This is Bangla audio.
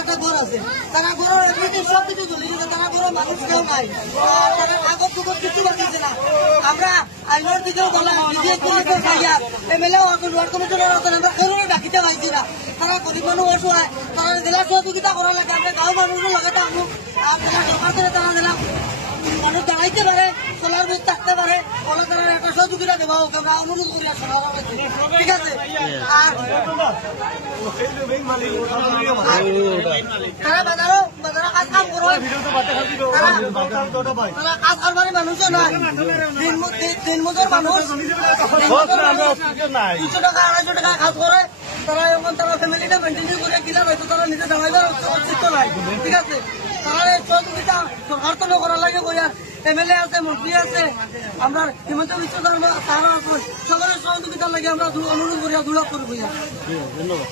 একটা ঘর আছে, তারা ঘরের সবকিছু চলে গেছে, তারা ঘরের মানুষ কেউ নাই, তারা কাগজ টুকর কিছু বাঁচিয়েছে না। আমরা আইনের দিকেও বললাম, এমএলএ ওয়ার্ড কমিশনার আছেন, আমরা কোনো ডাকিতে পাইছি না। তারা গরিব মানুষ অসহায়, তারা জেলা সহযোগিতা করা লাগে, আমরা গাঁও মানুষের লাগাতে আমরা সরকার থেকে তারা জেলা মানুষ দাঁড়াইতে পারে, চলার বুঝ থাকতে পারে, বলে তারা একটা সহযোগিতা দেওয়া হোক, আমরা অনুরোধ করি ঠিক আছে। আর তারা বাজারও কাজ কাম করবে, তারা কাজ করবার মানুষও নয়, দিন মজুর মানুষ 200 টাকা 250 টাকা কাজ করে, তারা এখন তারা ফ্যামিলিটা মেনটেন করে কিনা হয়তো তারা নিজে জানাইবার অস্তিত্ব নাই। ঠিক আছে, তারা সহযোগিতা সরকার তো করার লাগে বইয়া, এমএলএ আছে, মন্ত্রী আছে, আমরা হিমন্ত বিশ্ব শর্মা তারা আছে, সকলের সহযোগিতার লাগে আমরা অনুরোধ করিয়া দুলাভ করি বইয়া। ধন্যবাদ।